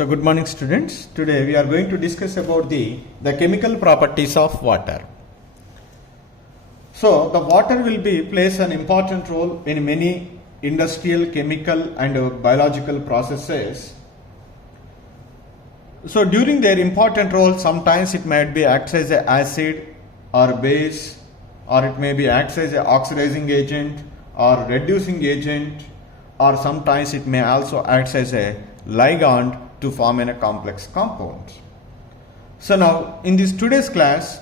So good morning students. Today we are going to discuss about the chemical properties of water. So the water will be plays an important role in many industrial, chemical and biological processes. So during their important role, sometimes it might be acts as an acid or base, or it may be acts as an oxidizing agent or reducing agent, or sometimes it may also act as a ligand to form a complex compound. So now in this today's class,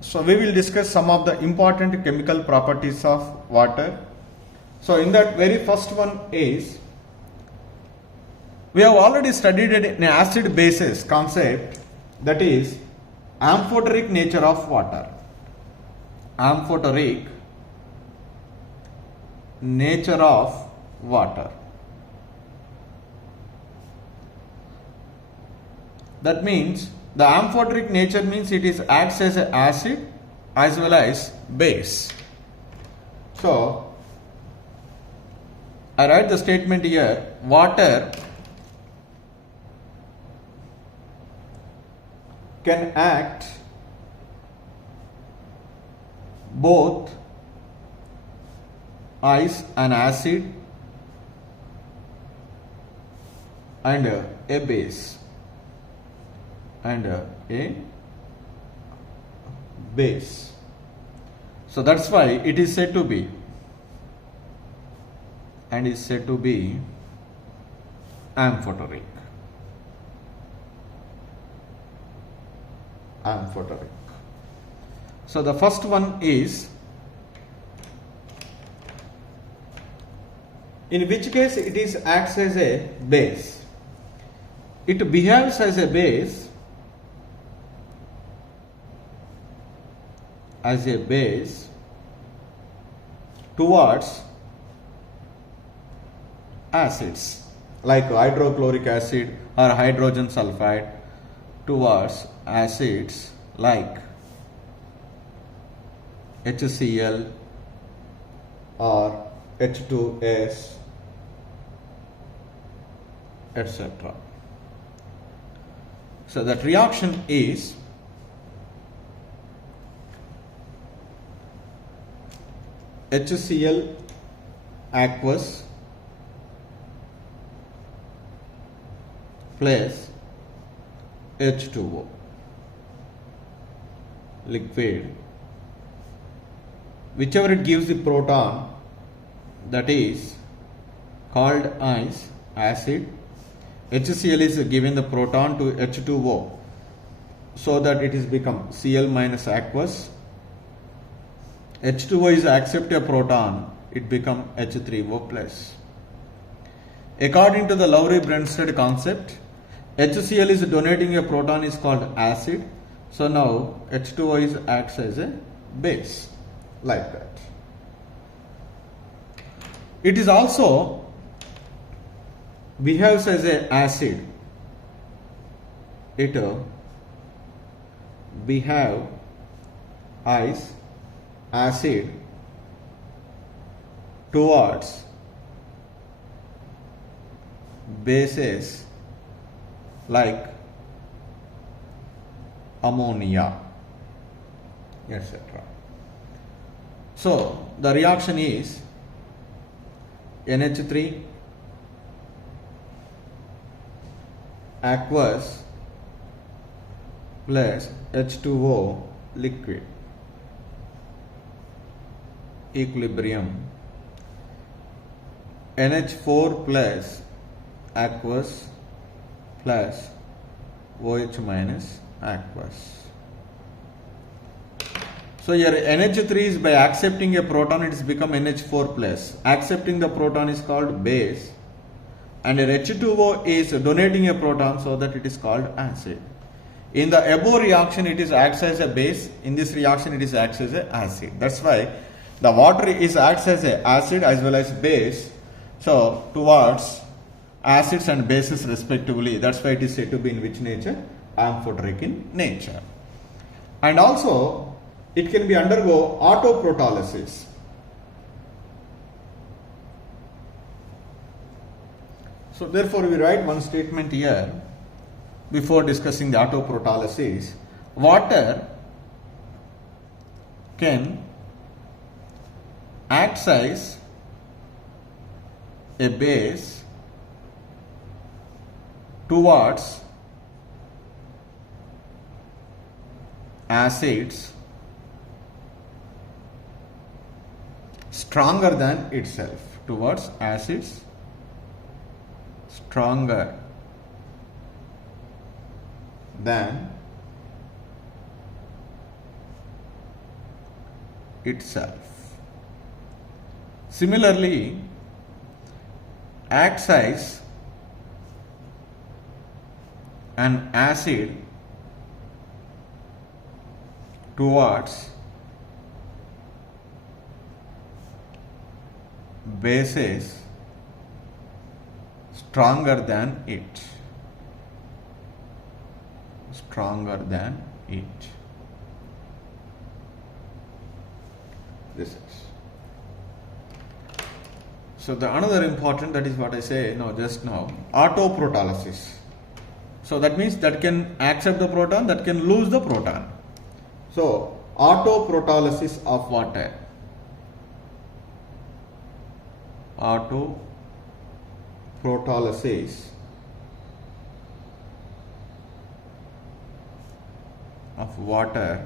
so we will discuss some of the important chemical properties of water. So in that very first one is, we have already studied an acid basis concept, that is amphoteric nature of water. Amphoteric nature of water. That means the amphoteric nature means it is acts as an acid as well as base. So I write the statement here: water can act both as an acid and a base. So that's why it is said to be amphoteric. So the first one is, in which case it is acts as a base. It behaves as a base towards acids like hydrochloric acid or hydrogen sulfide, towards acids like HCl or H2S, etc. So that reaction is HCl aqueous plus H2O liquid, whichever it gives the proton, that is called as acid. HCl is given the proton to H2O, so that it is become Cl minus aqueous. H2O is accept a proton, it become H3O plus. According to the Lowry-Brensted concept, HCl is donating a proton is called acid. So now H2O is acts as a base, like that. It is also behaves as a acid. It behave as acid towards bases like ammonia, etc. So the reaction is NH3 aqueous plus H2O liquid, equilibrium. NH4 plus aqueous plus OH minus aqueous. So here NH3 is, by accepting a proton, it is become NH4 plus. Accepting the proton is called base, and H2O is donating a proton, so that it is called acid. In the above reaction it is acts as a base, in this reaction it is acts as a acid. That's why the water is acts as a acid as well as base, so towards acids and bases respectively. That's why it is said to be in which nature? Amphoteric in nature. And also it can be undergo autoprotolysis. So therefore we write one statement here. before discussing the autoprotolysis, water can act as a base towards acids stronger than itself, towards acids stronger than itself. Similarly, acts as an acid towards bases stronger than it. Stronger than it. This is. So the another important, that is what I say now just now, autoprotolysis. So that means that can accept the proton, that can lose the proton. So autoprotolysis of water. Autoprotolysis of water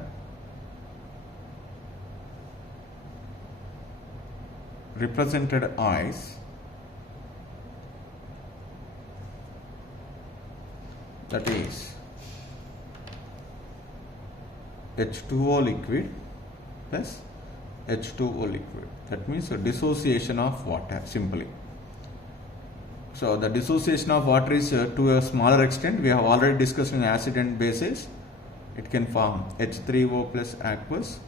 represented as, that is H2O liquid plus H2O liquid. That means a dissociation of water simply. So the dissociation of water is to a smaller extent. We have already discussed in acid and bases. It can form H3O plus aqueous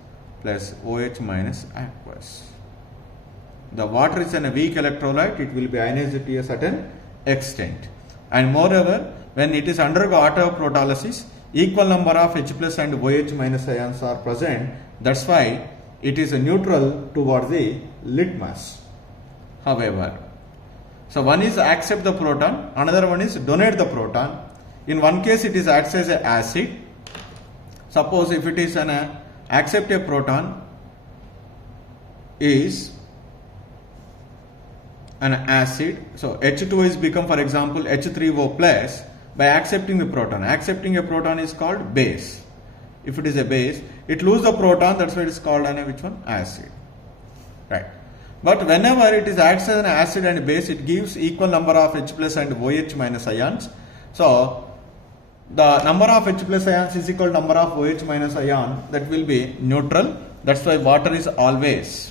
plus OH minus aqueous. The water is a weak electrolyte, it will be ionized to a certain extent. And moreover, when it is undergo autoprotolysis, equal number of H plus and OH minus ions are present. That's why it is a neutral towards the litmus. However, so one is accept the proton, another one is donate the proton. In one case it is acts as an acid. Suppose if it is an accept a proton is an acid, so H2 is become, for example, H3O plus by accepting the proton. Accepting a proton is called base. If it is a base, it loses the proton, that's why it is called an which one? Acid. Right. But whenever it is acts as an acid and base, it gives equal number of H plus and OH minus ions. So the number of H plus ions is equal to number of OH minus ion, that will be neutral. That's why water is always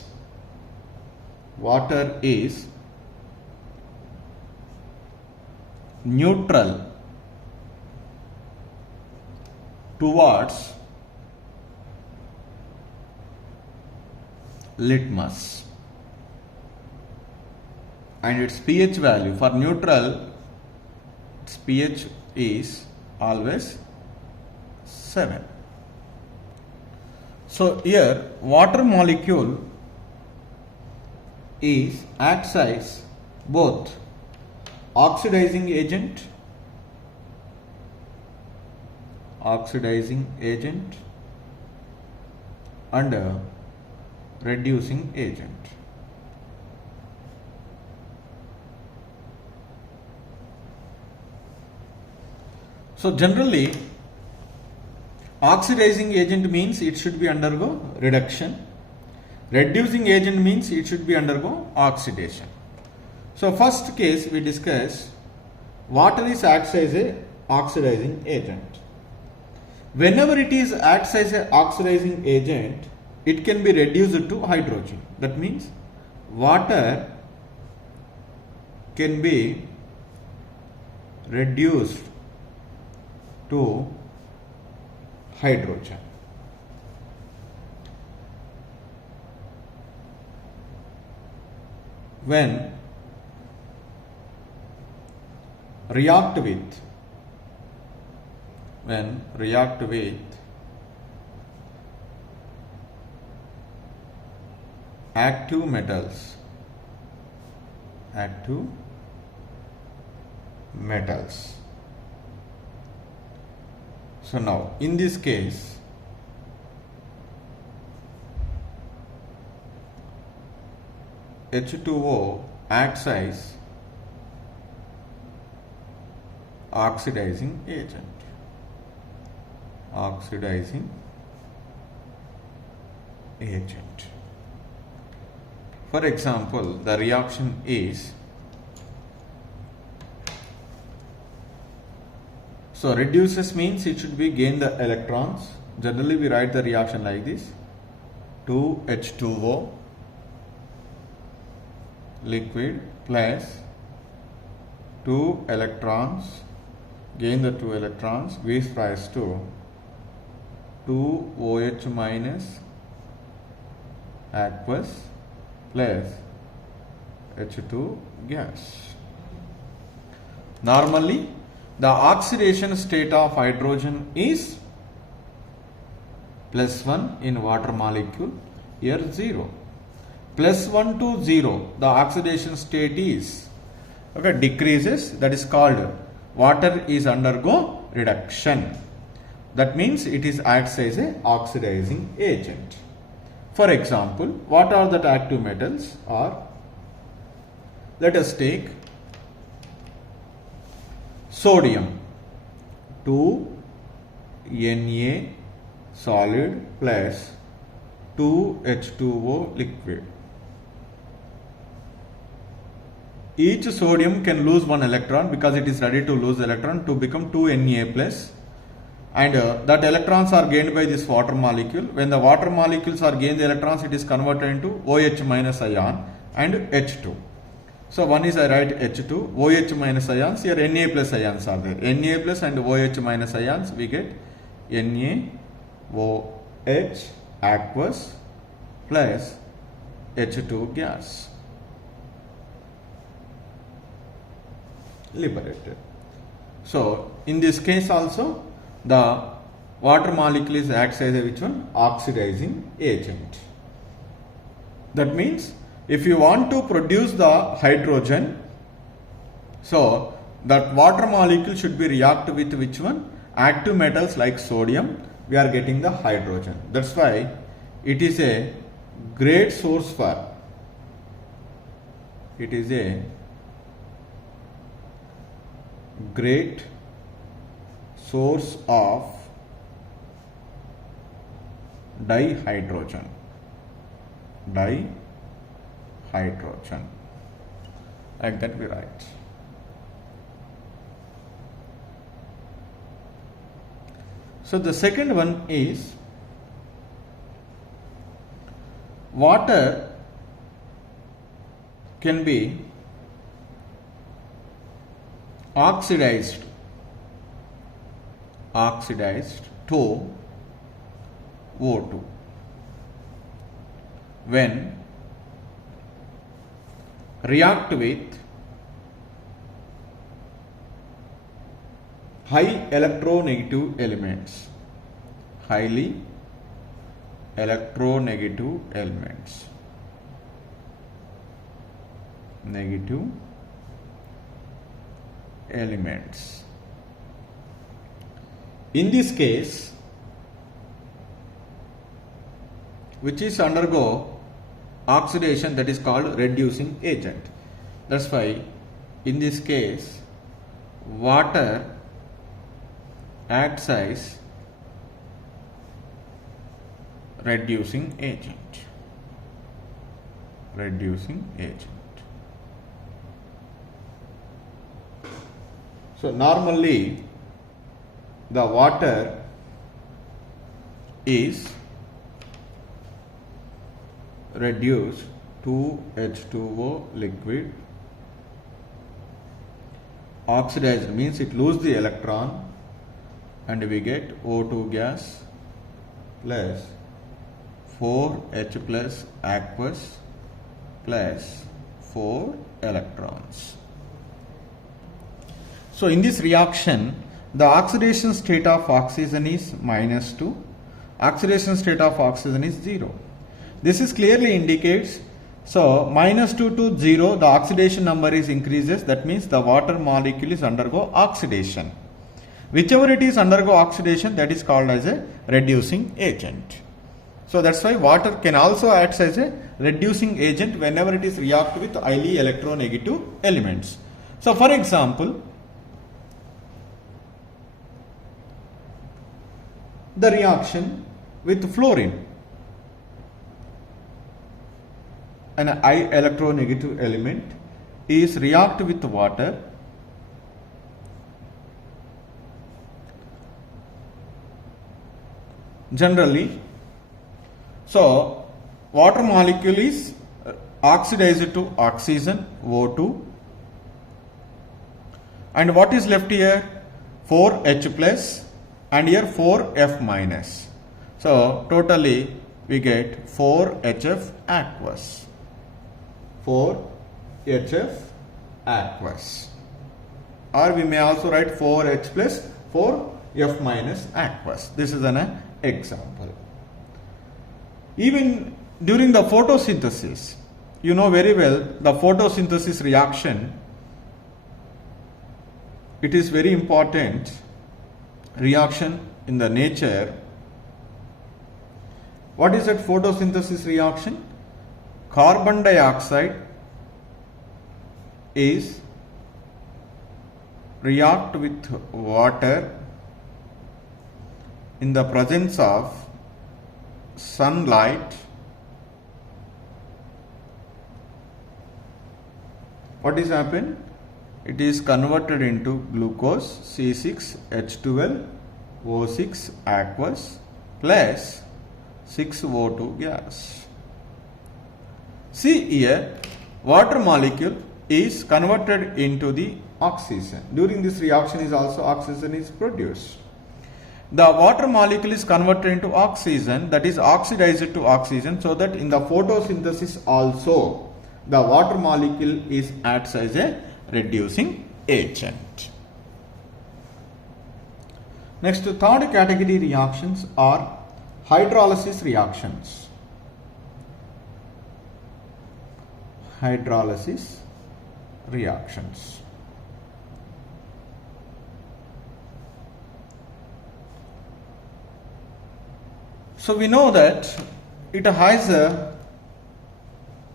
neutral towards litmus, and its pH value for neutral, its pH is always 7. So here water molecule acts as both oxidizing agent and reducing agent. So generally oxidizing agent means it should be undergo reduction. Reducing agent means it should be undergo oxidation. So first case we discuss, water is acts as a oxidizing agent. Whenever it is acts as a oxidizing agent, it can be reduced to hydrogen. That means water can be reduced to hydrogen. When react with active metals, So now in this case, H2O acts as oxidizing agent. Oxidizing agent. For example, the reaction is, so reduces means it should be gain the electrons. Generally we write the reaction like this: 2H2O liquid plus 2 electrons, gain the 2 electrons, gives rise to 2OH minus aqueous plus H2 gas. Normally the oxidation state of hydrogen is +1 in water molecule, here 0. +1 to 0, the oxidation state is decreases, that is called water is undergo reduction. That means it is acts as a oxidizing agent. For example, what are the active metals? Or let us take sodium, 2Na solid plus 2H2O liquid. Each sodium can lose one electron because it is ready to lose electron to become 2Na plus, and that electrons are gained by this water molecule. When the water molecules are gained the electrons, it is converted into OH minus ion and H2. So one is I write H2, OH minus ions, here Na plus ions are there. Na plus and OH minus ions, we get NaOH aqueous plus H2 gas. Liberated. So in this case also the water molecule is acts as a which one? Oxidizing agent. That means if you want to produce the hydrogen, so that water molecule should be react with which one? Active metals like sodium, we are getting the hydrogen. That's why it is a great source for, it is a great source of dihydrogen. Dihydrogen. Like that we write. So the second one is water can be oxidized to O2 when react with high electronegative elements. Highly electronegative elements. Negative elements. In this case, which is undergo oxidation, that is called reducing agent. That's why in this case water acts as reducing agent. Reducing agent. So normally the water is reduced to H2O liquid. Oxidized means it loses the electron and we get O2 gas plus 4H plus aqueous plus 4 electrons. So in this reaction, the oxidation state of oxygen is -2, oxidation state of oxygen is 0. This is clearly indicates, so -2 to 0, the oxidation number is increases, that means the water molecule is undergo oxidation. Whichever it is undergo oxidation, that is called as a reducing agent. So that's why water can also act as a reducing agent whenever it is react with highly electronegative elements. So for example, the reaction with fluorine, an high electronegative element, is react with water. Generally, so water molecule is oxidized to oxygen, O2, and what is left here? 4H plus and here 4F minus. So totally we get 4HF aqueous. 4HF aqueous. Or we may also write 4H plus 4F minus aqueous. This is an example. Even during the photosynthesis, you know very well the photosynthesis reaction, it is very important reaction in the nature. What is that photosynthesis reaction? Carbon dioxide is react with water in the presence of sunlight. What is happened? It is converted into glucose, C6H12O6 aqueous plus 6O2 gas. See here, water molecule is converted into the oxygen. During this reaction is also oxygen is produced. The water molecule is converted into oxygen, that is oxidized to oxygen, so that in the photosynthesis also the water molecule is acts as a reducing agent. Next, third category reactions are hydrolysis reactions. Hydrolysis reactions. So we know that it has a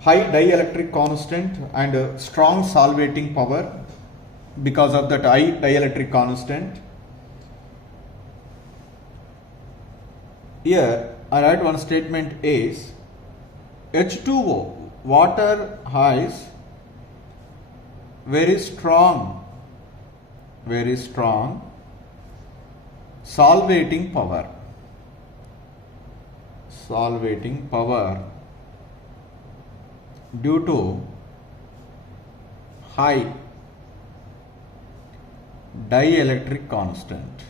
high dielectric constant and a strong solvating power. Because of that high dielectric constant, here I write one statement is H2O, water has very strong solvating power. Due to high dielectric constant.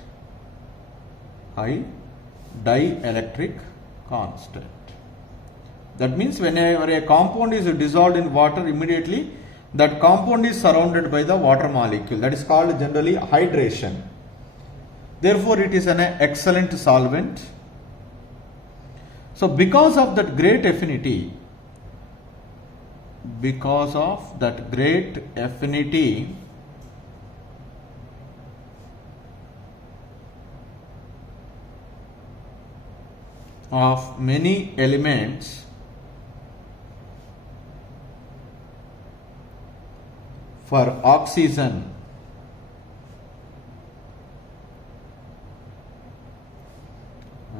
That means whenever a compound is dissolved in water, immediately that compound is surrounded by the water molecule. That is called generally hydration. Therefore, it is an excellent solvent. So because of that great affinity, of many elements, for oxygen,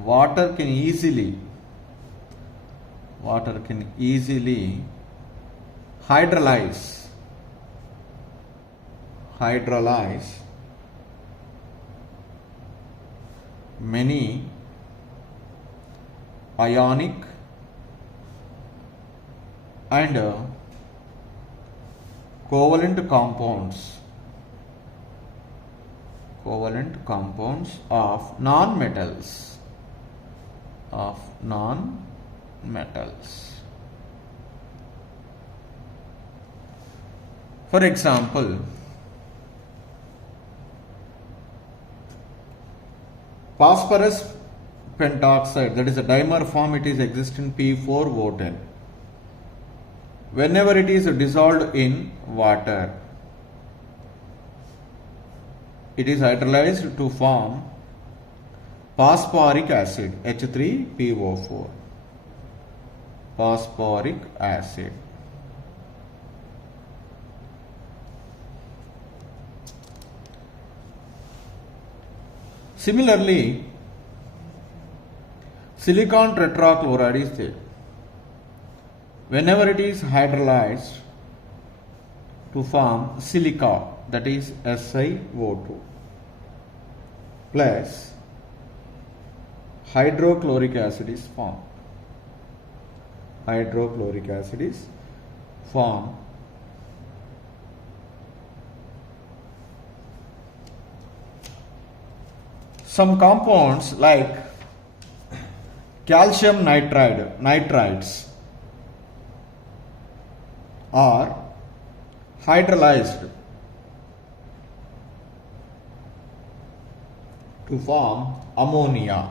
water can easily hydrolyze many ionic and covalent compounds of non-metals. For example, phosphorus pentoxide, that is a dimer form, it is exist in P4O10. Whenever it is dissolved in water, it is hydrolyzed to form phosphoric acid H3PO4. Phosphoric acid. Similarly, silicon tetrachloride is there. Whenever it is hydrolyzed to form silica, that is SiO2 plus hydrochloric acid is formed. Hydrochloric acid is formed. Some compounds like calcium nitrides are hydrolyzed to form ammonia,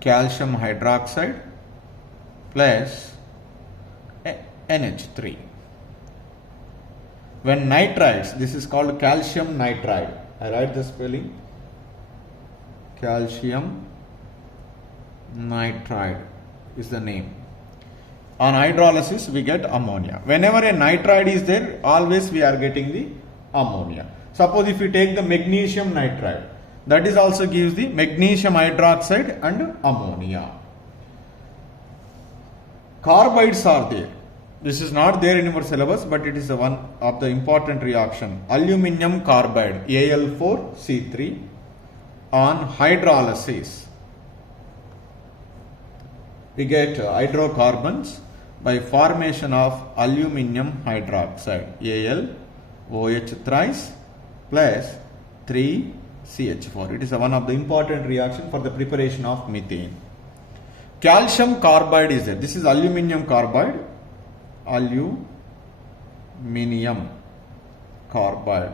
calcium hydroxide plus NH3. When nitrides, this is called calcium nitride. I write the spelling. Calcium nitride is the name. On hydrolysis we get ammonia. Whenever a nitride is there, always we are getting the ammonia. Suppose if you take the magnesium nitride, that is also gives the magnesium hydroxide and ammonia. Carbides are there. This is not there in our syllabus, but it is one of the important reaction. Aluminium carbide Al4C3 on hydrolysis. We get hydrocarbons by formation of aluminium hydroxide AlOH thrice plus 3CH4. It is one of the important reaction for the preparation of methane. Calcium carbide is there. This is aluminium carbide. Aluminium carbide.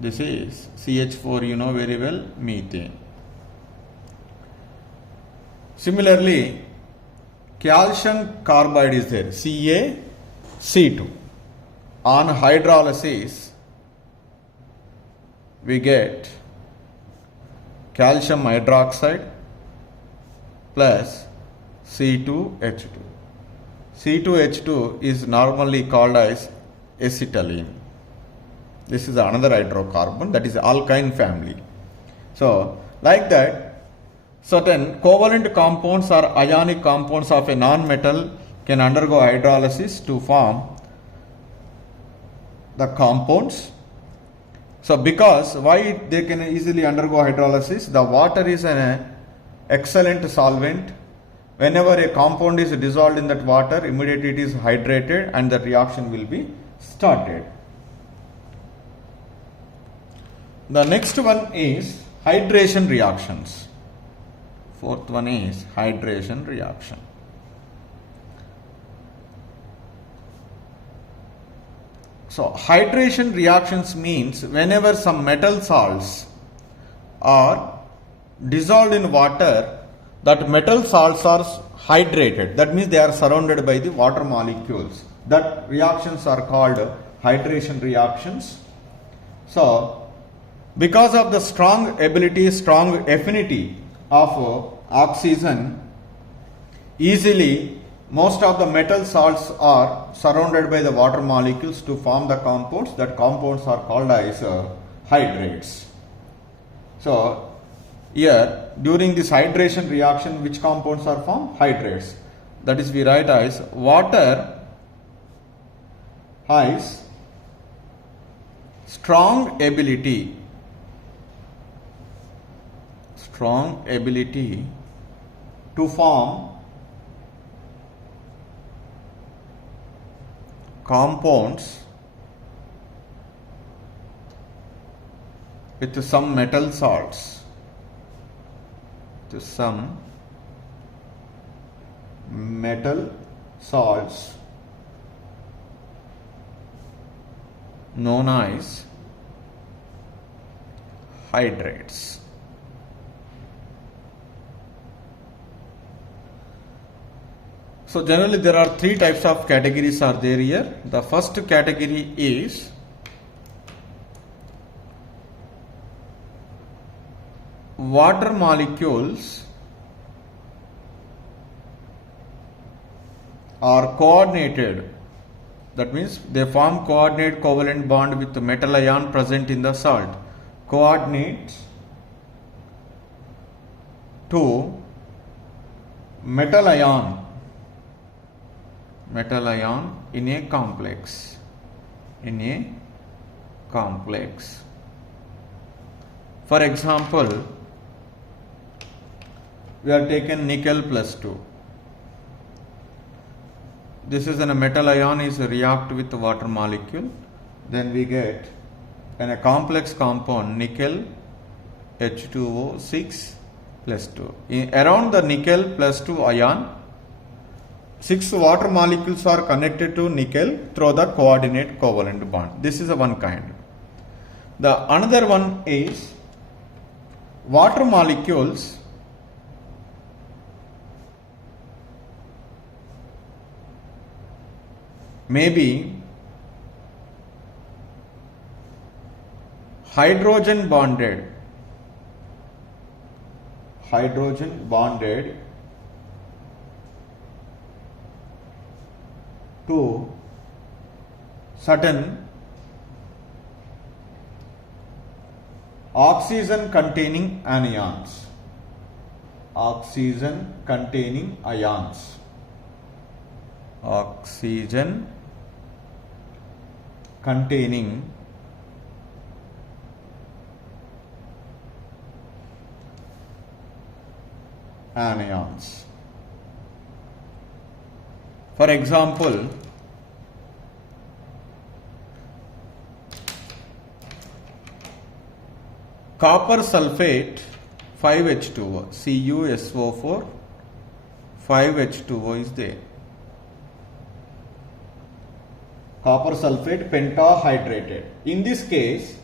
This is CH4, you know very well, methane. Similarly, calcium carbide is there, CaC2. On hydrolysis, we get calcium hydroxide plus C2H2. C2H2 is normally called as acetylene. This is another hydrocarbon, that is alkyne family. So, like that, certain covalent compounds or ionic compounds of a non-metal can undergo hydrolysis to form the compounds. So, because why they can easily undergo hydrolysis? The water is an excellent solvent. Whenever a compound is dissolved in that water, immediately it is hydrated and the reaction will be started. The next one is hydration reactions. Fourth one is hydration reaction. So, hydration reactions means whenever some metal salts are dissolved in water, that metal salts are hydrated. That means they are surrounded by the water molecules. That reactions are called hydration reactions. So, because of the strong affinity of oxygen, easily most of the metal salts are surrounded by the water molecules to form the compounds. That compounds are called as hydrates. So, here during this hydration reaction, which compounds are formed? Hydrates. That is, we write as water has strong ability to form compounds with some metal salts, known as hydrates. So generally there are three types of categories are there here. The first category is water molecules are coordinated, that means they form coordinate covalent bond with the metal ion present in the salt, coordinates to metal ion in a complex, For example, we are taken nickel plus 2. This is when a metal ion is react with the water molecule, then we get in a complex compound nickel H2O 6 plus 2. Around the nickel plus 2 ion, 6 water molecules are connected to nickel through the coordinate covalent bond. This is a one kind. The another one is water molecules may be hydrogen bonded to certain oxygen containing anions. Oxygen containing anions. For example, copper sulfate 5H2O, CuSO4 5H2O is there. Copper sulfate pentahydrated. In this case,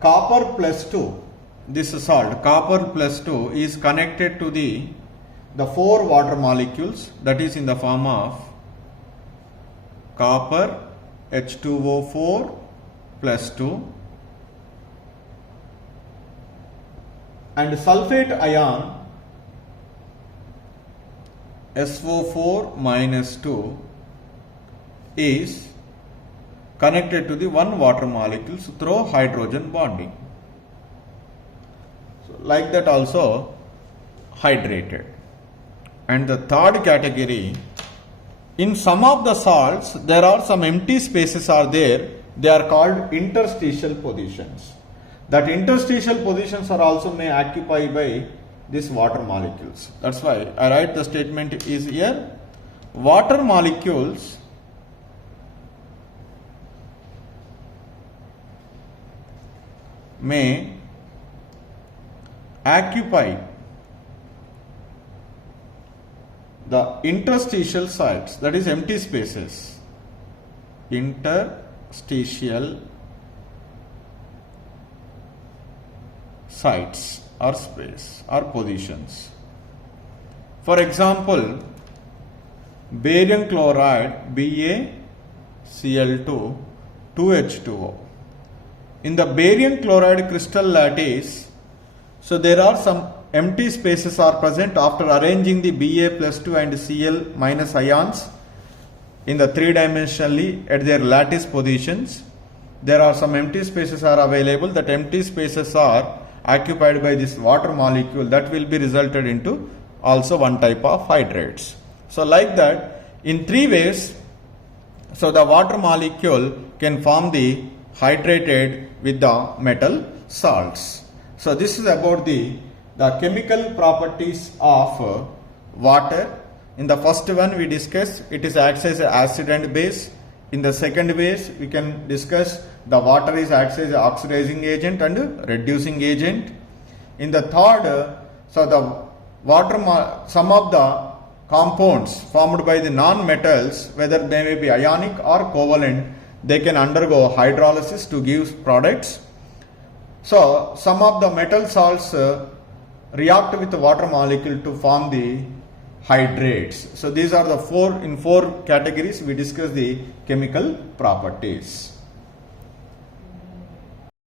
copper plus 2, this salt, copper plus 2 is connected to the 4 water molecules, that is in the form of copper H2O4 plus 2 and sulfate ion SO4 minus 2 is connected to the 1 water molecules through hydrogen bonding. So like that also hydrated. And the third category, in some of the salts there are some empty spaces are there, they are called interstitial positions. That interstitial positions are also may occupy by these water molecules. That's why I write the statement is here, water molecules may occupy the interstitial sites, that is empty spaces, interstitial sites or space or positions. For example, barium chloride BaCl2 2H2O. In the barium chloride crystal lattice, so there are some empty spaces are present after arranging the Ba plus 2 and Cl minus ions in the 3-dimensionally at their lattice positions. There are some empty spaces are available. That empty spaces are occupied by this water molecule, that will be resulted into also one type of hydrates. So like that, in 3 ways, so the water molecule can form the hydrated with the metal salts. So this is about the chemical properties of water. In the first one we discussed, it is acts as acid and base. In the second base we can discuss the water is acts as oxidizing agent and reducing agent. In the third, so the water, some of the compounds formed by the non-metals, whether they may be ionic or covalent, they can undergo hydrolysis to give products. So some of the metal salts react with the water molecule to form the hydrates. So these are the 4 categories we discuss the chemical properties.